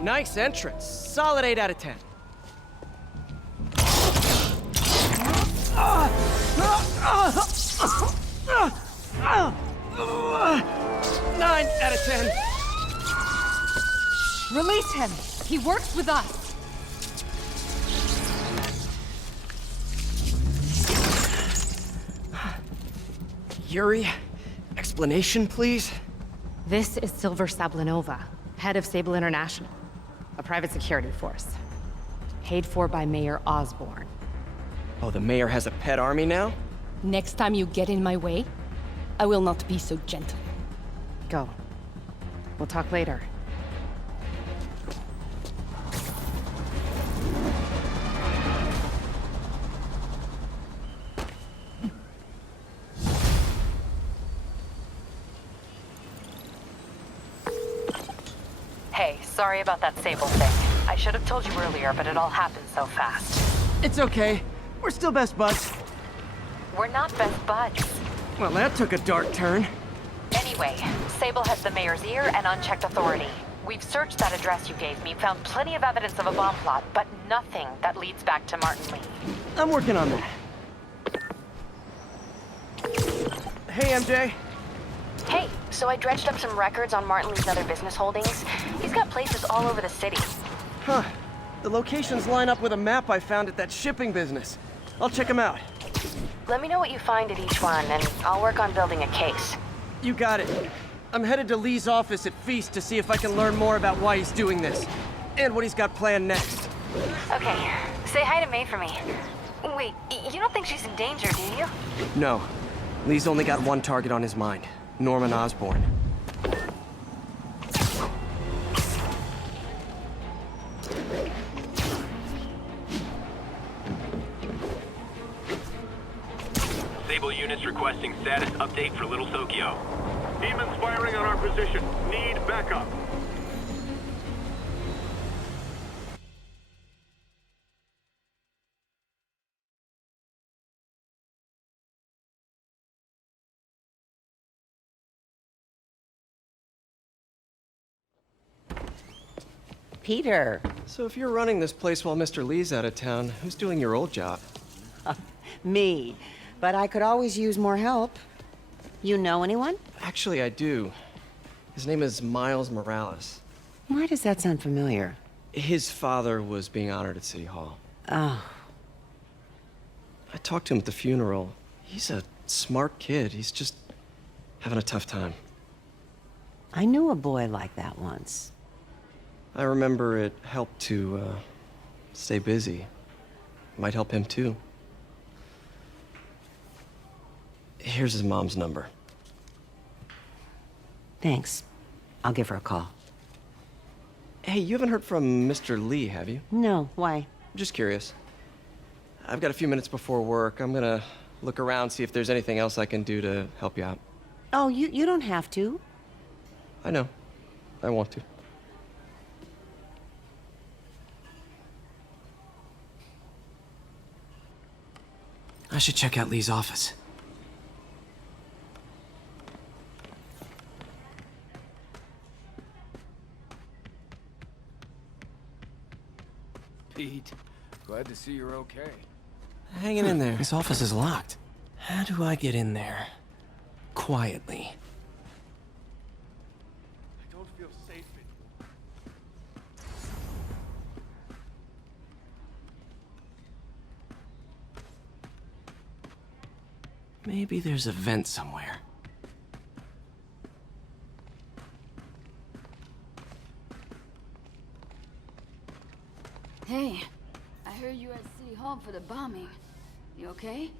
Nice entrance. Solid 8 out of 10. 9 out of 10. Release him! He works with us! Yuri, explanation, please? This is Silver Sablinova, head of Sable International, a private security force. Paid for by Mayor Osborn. Oh, the mayor has a pet army now? Next time you get in my way, I will not be so gentle. Go. We'll talk later. Hey, sorry about that Sable thing. I should have told you earlier, but it all happened so fast. It's okay. We're still best buds. We're not best buds. Well, that took a dark turn. Anyway, Sable has the mayor's ear and unchecked authority. We've searched that address you gave me, found plenty of evidence of a bomb plot, but nothing that leads back to Martin Lee. I'm working on that. Hey, MJ. Hey, so I dredged up some records on Martin Lee's other business holdings. He's got places all over the city. Huh. The locations line up with a map I found at that shipping business. I'll check them out. Let me know what you find at each one, and I'll work on building a case. You got it. I'm headed to Lee's office at Feast to see if I can learn more about why he's doing this. And what he's got planned next. Okay, say hi to May for me. Wait, you don't think she's in danger, do you? No. Lee's only got one target on his mind. Norman Osborn. Sable units requesting status update for Little Tokyo. Demons firing on our position. Need backup. Peter. So if you're running this place while Mr. Lee's out of town, who's doing your old job? Me. But I could always use more help. You know anyone? Actually, I do. His name is Miles Morales. Why does that sound familiar? His father was being honored at City Hall. Oh. I talked to him at the funeral. He's a smart kid. He's just having a tough time. I knew a boy like that once. I remember it helped to, stay busy. Might help him, too. Here's his mom's number. Thanks. I'll give her a call. Hey, you haven't heard from Mr. Lee, have you? No, why? Just curious. I've got a few minutes before work. I'm gonna look around, see if there's anything else I can do to help you out. Oh, you don't have to. I know. I want to. I should check out Lee's office. Pete, glad to see you're okay. Hanging in there. His office is locked. How do I get in there? Quietly. I don't feel safe anymore. Maybe there's a vent somewhere. Hey, I heard you were at City Hall for the bombing. You okay?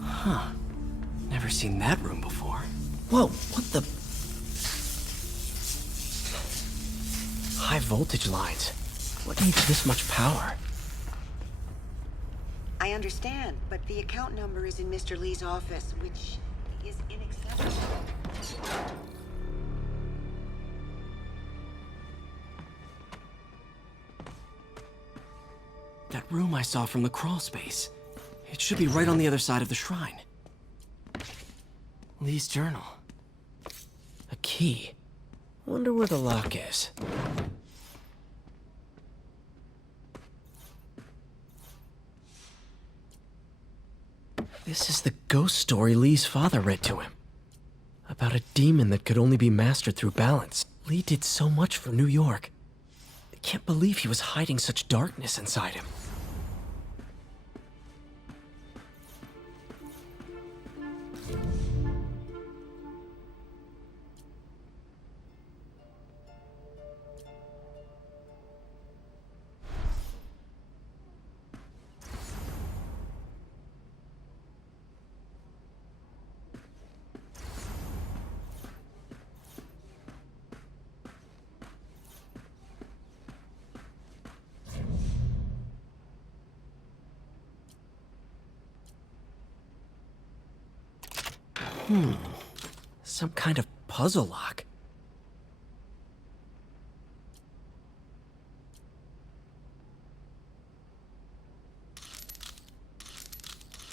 Huh. Never seen that room before. Whoa, what the? High voltage lines. What needs this much power? I understand, but the account number is in Mr. Lee's office, which is inaccessible. That room I saw from the crawl space. It should be right on the other side of the shrine. Lee's journal. A key. Wonder where the lock is. This is the ghost story Lee's father read to him. About a demon that could only be mastered through balance. Lee did so much for New York. I can't believe he was hiding such darkness inside him. Some kind of puzzle lock.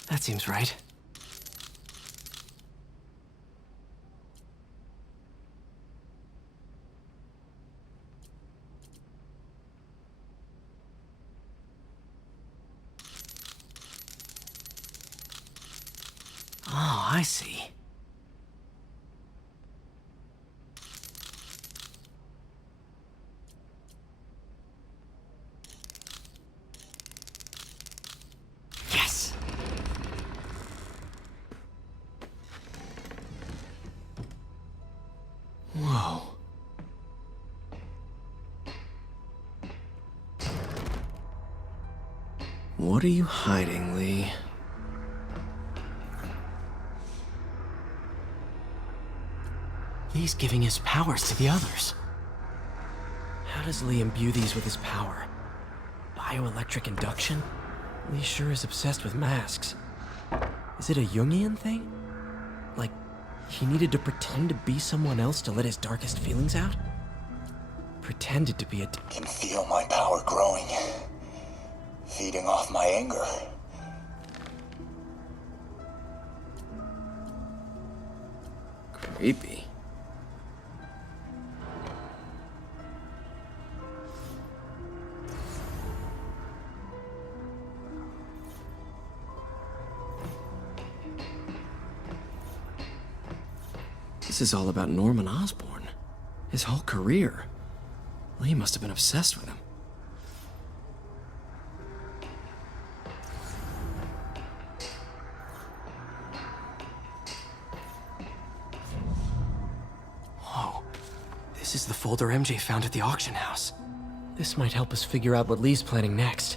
That seems right. Oh, I see. Yes! Whoa. What are you hiding, Lee? Lee's giving his powers to the others. How does Lee imbue these with his power? Bioelectric induction? Lee sure is obsessed with masks. Is it a Jungian thing? Like, he needed to pretend to be someone else to let his darkest feelings out? Pretended to be a... Can feel my power growing, feeding off my anger. Creepy. This is all about Norman Osborn. His whole career. Lee must have been obsessed with him. Whoa. This is the folder MJ found at the auction house. This might help us figure out what Lee's planning next.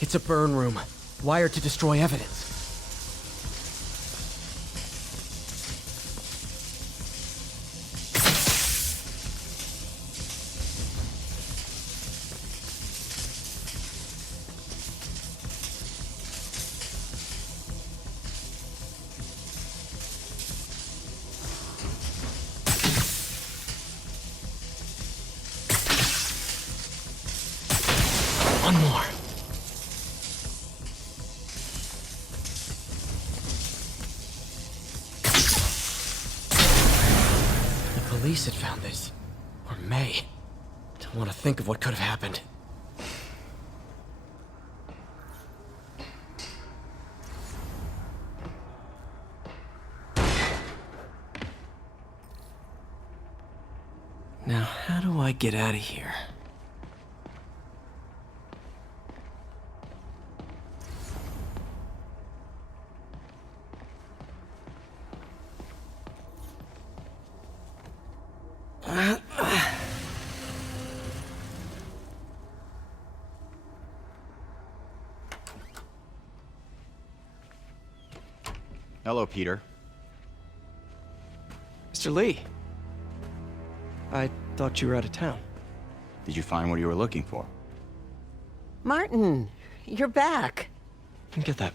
It's a burn room, wired to destroy evidence. One more. Police had found this. Or May. Don't want to think of what could have happened. Now, how do I get out of here? Hello, Peter. Mr. Lee. I thought you were out of town. Did you find what you were looking for? Martin, you're back. Get that.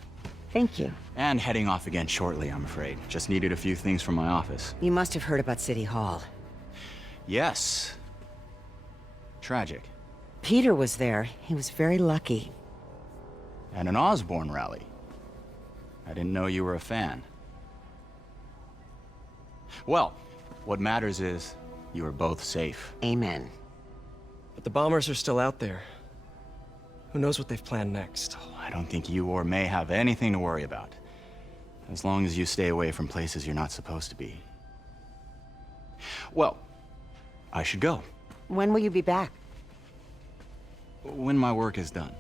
Thank you. And heading off again shortly, I'm afraid. Just needed a few things from my office. You must have heard about City Hall. Yes. Tragic. Peter was there. He was very lucky. At an Osborn rally. I didn't know you were a fan. Well, what matters is you are both safe. Amen. But the bombers are still out there. Who knows what they've planned next? I don't think you or May have anything to worry about. As long as you stay away from places you're not supposed to be. Well, I should go. When will you be back? When my work is done.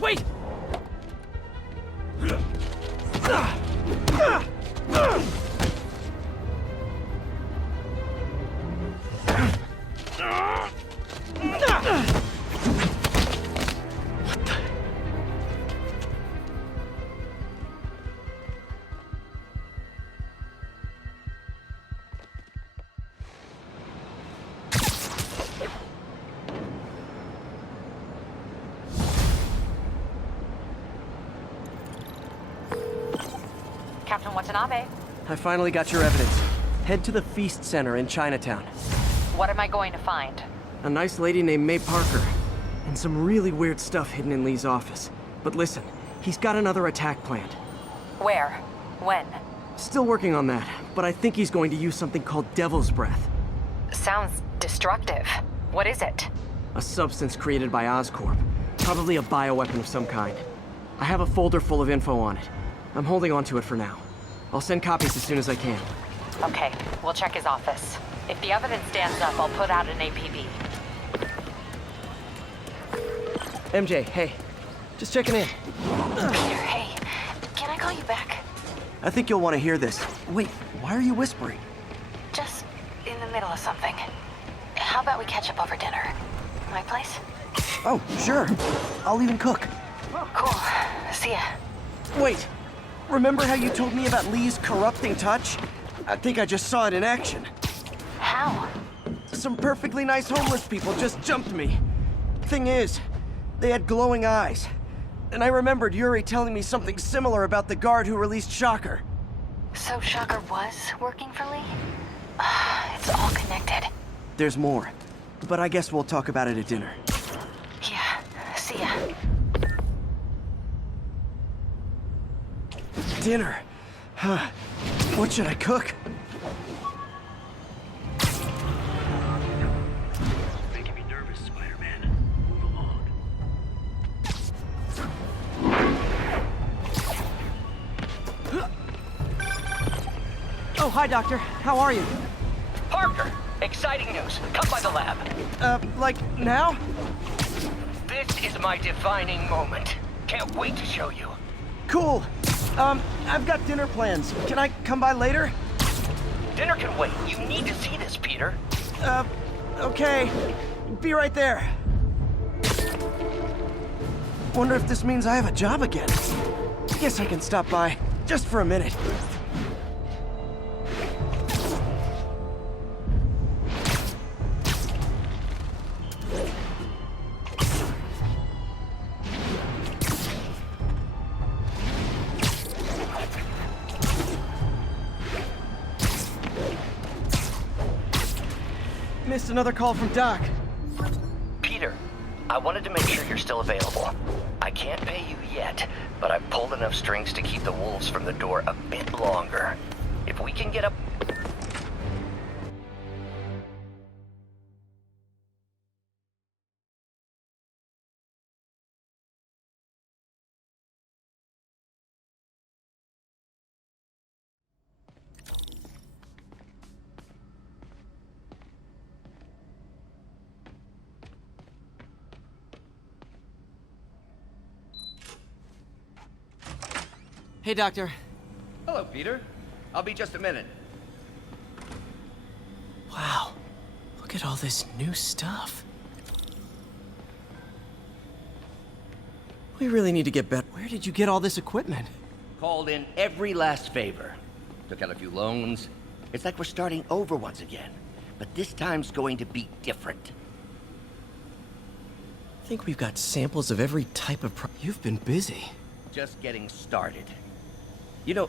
Wait! Captain Watanabe, I finally got your evidence. Head to the Feast Center in Chinatown. what am I going to find? A nice lady named May Parker. And some really weird stuff hidden in Lee's office. But listen, he's got another attack planned. Where? When? Still working on that, but I think he's going to use something called Devil's Breath. Sounds destructive. What is it? A substance created by Oscorp. Probably a bioweapon of some kind. I have a folder full of info on it. I'm holding on to it for now. I'll send copies as soon as I can. Okay, we'll check his office. If the evidence stands up, I'll put out an APB. MJ, hey. Just checking in. Hey, can I call you back? I think you'll want to hear this. Wait, why are you whispering? Just in the middle of something. How about we catch up over dinner? My place? Oh, sure. I'll even cook. Cool. See ya. Wait. Remember how you told me about Lee's corrupting touch? I think I just saw it in action. How? Some perfectly nice homeless people just jumped me. Thing is, they had glowing eyes. And I remembered Yuri telling me something similar about the guard who released Shocker. So Shocker was working for Lee? It's all connected. There's more. But I guess we'll talk about it at dinner. Yeah. See ya. Dinner? Huh. What should I cook? Making me nervous, Spider-Man. Move along. Oh, hi, Doctor. How are you? Parker! Exciting news. Come by the lab. Like, now? This is my defining moment. Can't wait to show you. Cool. I've got dinner plans. Can I come by later? Dinner can wait. You need to see this, Peter. Okay. Be right there. Wonder if this means I have a job again. Guess I can stop by, just for a minute. Missed another call from Doc. Peter, I wanted to make sure you're still available. I can't pay you yet, but I've pulled enough strings to keep the wolves from the door a bit longer. If we can get up Hey, Doctor. Hello, Peter. I'll be just a minute. Wow. Look at all this new stuff. We really need to get better. Where did you get all this equipment? Called in every last favor. Took out a few loans. It's like we're starting over once again. But this time's going to be different. I think we've got samples of every type of You've been busy. Just getting started. You know,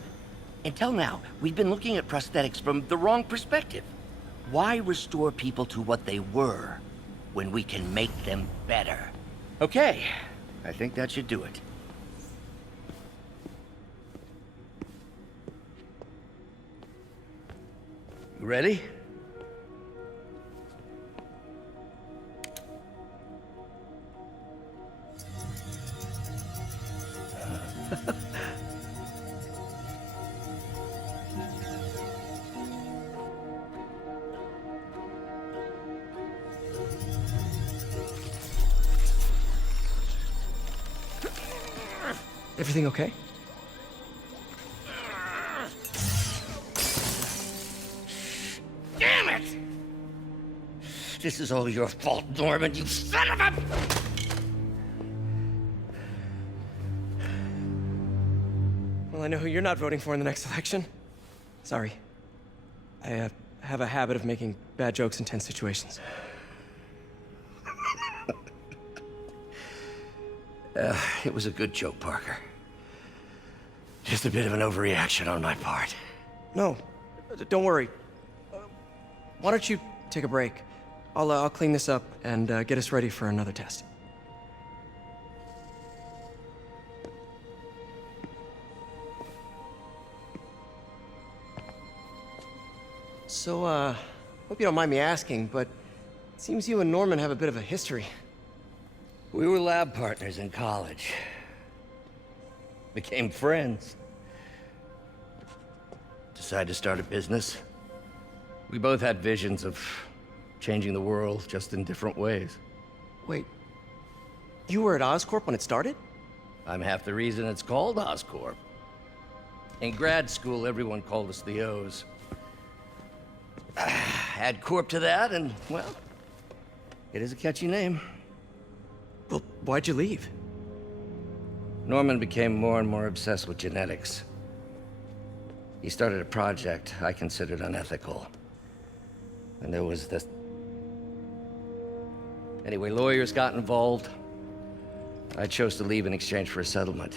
until now, we've been looking at prosthetics from the wrong perspective. Why restore people to what they were when we can make them better? Okay, I think that should do it. You ready? Everything okay? Damn it! This is all your fault, Norman, you son of a... Well, I know who you're not voting for in the next election. Sorry. I have a habit of making bad jokes in tense situations. It was a good joke, Parker. Just a bit of an overreaction on my part. No, don't worry. Why don't you take a break? I'll clean this up and get us ready for another test. So, hope you don't mind me asking, but it seems you and Norman have a bit of a history. We were lab partners in college. Became friends. Decided to start a business. We both had visions of changing the world, just in different ways. Wait, you were at Oscorp when it started? I'm half the reason it's called Oscorp. In grad school, everyone called us the O's. Add Corp to that, and, well, it is a catchy name. Well, why'd you leave? Norman became more and more obsessed with genetics. He started a project I considered unethical. And there was this... Anyway, lawyers got involved. I chose to leave in exchange for a settlement.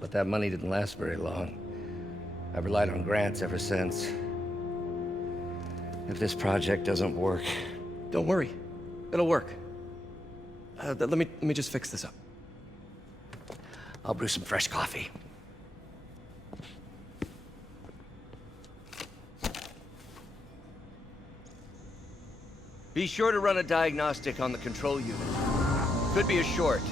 But that money didn't last very long. I've relied on grants ever since. If this project doesn't work... Don't worry. It'll work. Let me just fix this up. I'll brew some fresh coffee. Be sure to run a diagnostic on the control unit. Could be a short.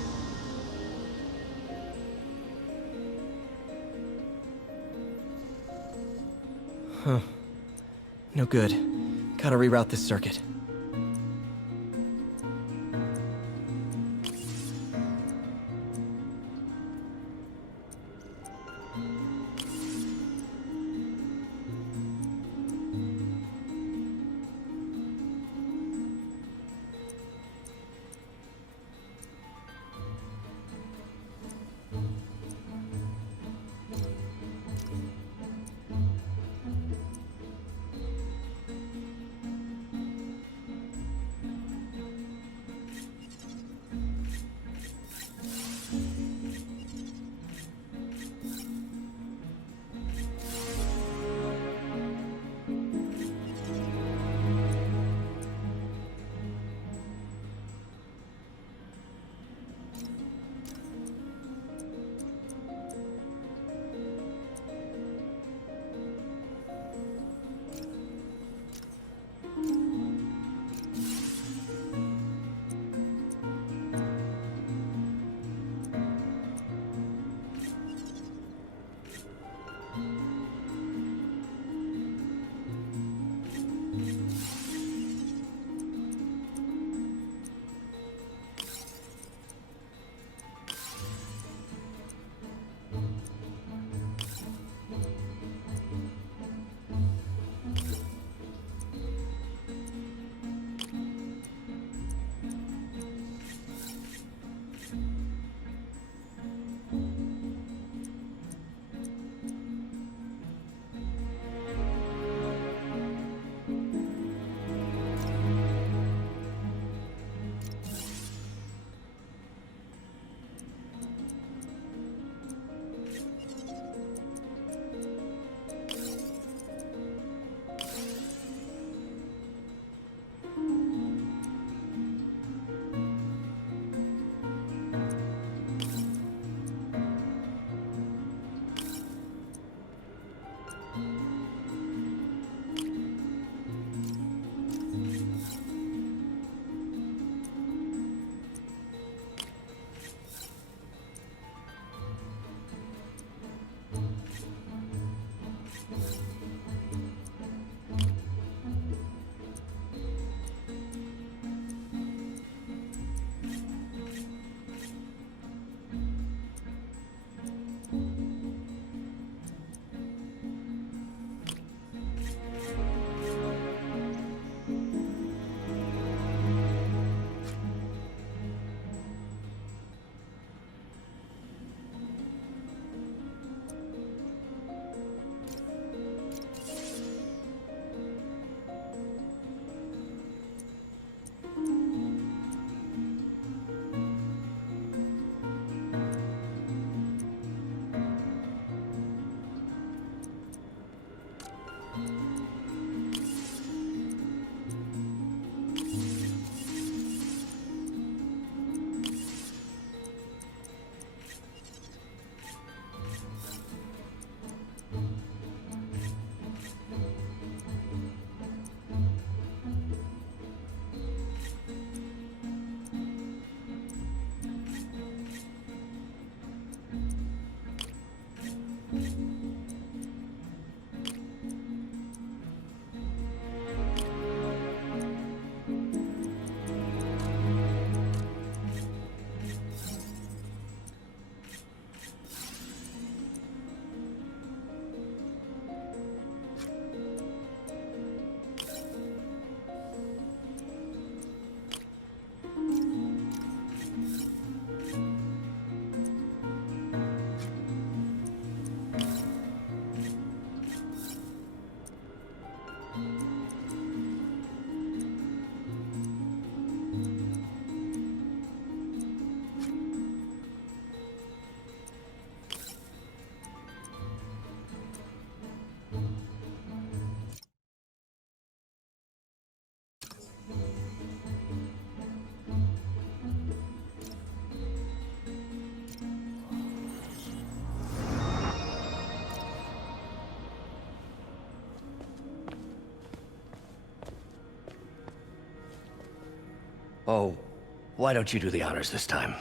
Huh. No good. Gotta reroute this circuit. Oh, why don't you do the honors this time?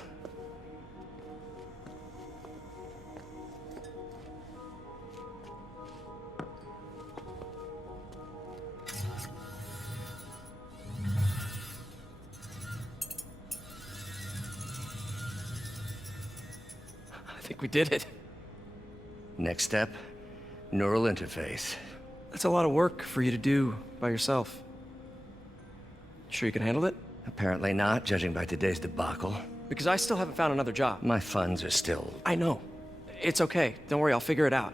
I think we did it. Next step, neural interface. That's a lot of work for you to do by yourself. Sure you can handle it? Apparently not, judging by today's debacle. Because I still haven't found another job. My funds are still... I know. It's okay. Don't worry, I'll figure it out.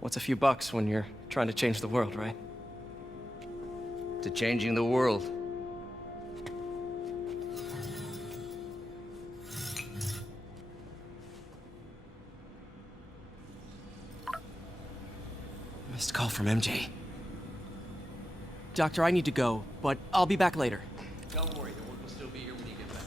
What's a few bucks when you're trying to change the world, right? To changing the world. Missed call from MJ. Doctor, I need to go, but I'll be back later. Don't worry, the work will still be here when you get back.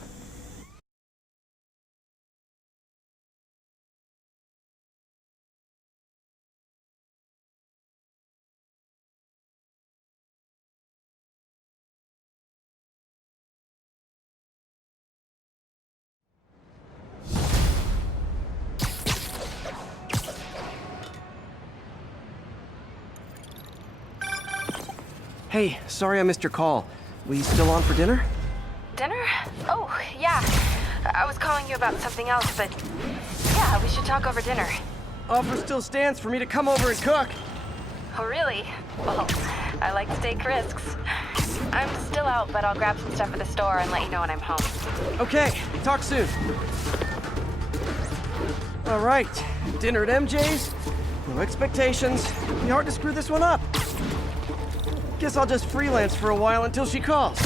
Hey, sorry I missed your call. We still on for dinner? Dinner? Oh, yeah. I was calling you about something else, but yeah, we should talk over dinner. Offer still stands for me to come over and cook. Oh, really? Well, I like to take risks. I'm still out, but I'll grab some stuff at the store and let you know when I'm home. Okay, talk soon. All right, dinner at MJ's. No expectations. Be hard to screw this one up. Guess I'll just freelance for a while until she calls.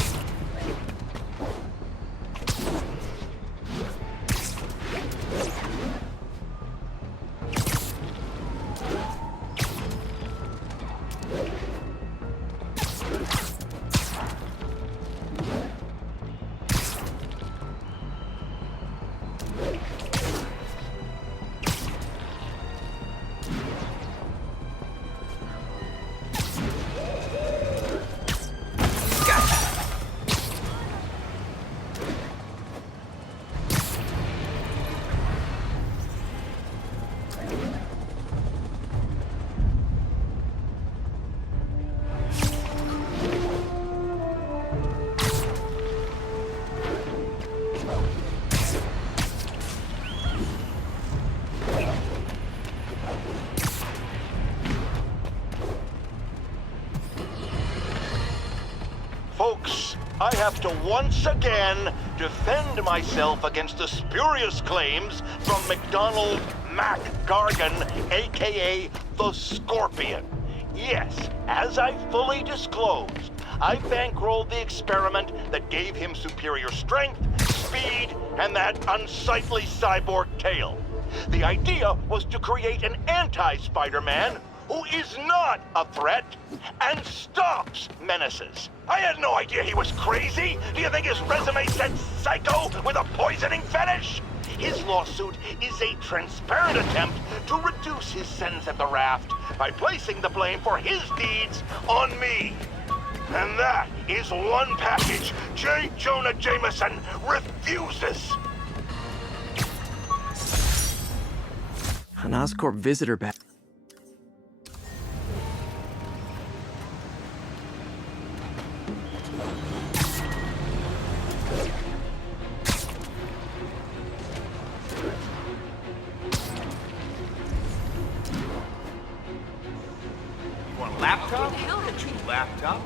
Folks, I have to once again defend myself against the spurious claims from McDonald Mac Gargan, aka the Scorpion. Yes, as I fully disclosed, I bankrolled the experiment that gave him superior strength, speed, and that unsightly cyborg tail. The idea was to create an anti-Spider-Man who is not a threat and stops menaces. I had no idea he was crazy. Do you think his resume said psycho with a poisoning fetish? His lawsuit is a transparent attempt to reduce his sentence at the raft by placing the blame for his deeds on me. And that is one package J. Jonah Jameson refuses. An Oscorp visitor badge. Want a laptop? Get you a laptop.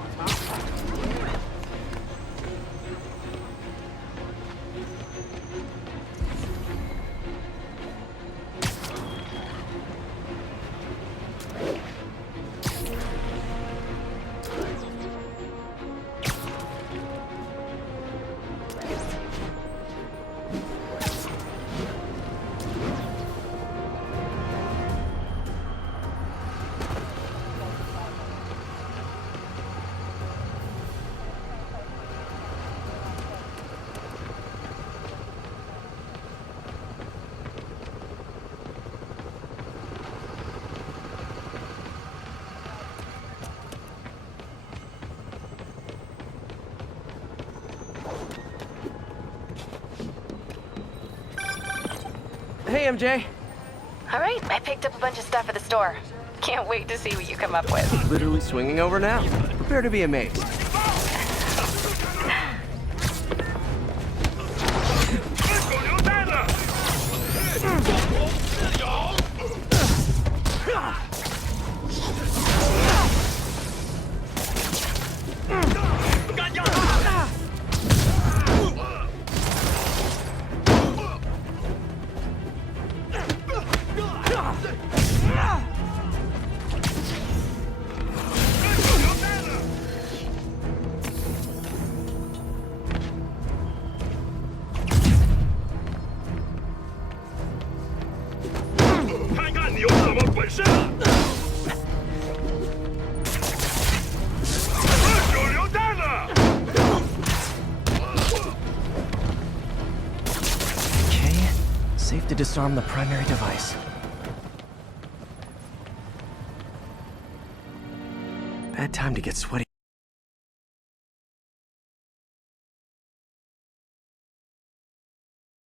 Hey, MJ. All right, I picked up a bunch of stuff at the store. Can't wait to see what you come up with. Literally swinging over now. Prepare to be amazed. Okay, safe to disarm the primary device. Bad time to get sweaty.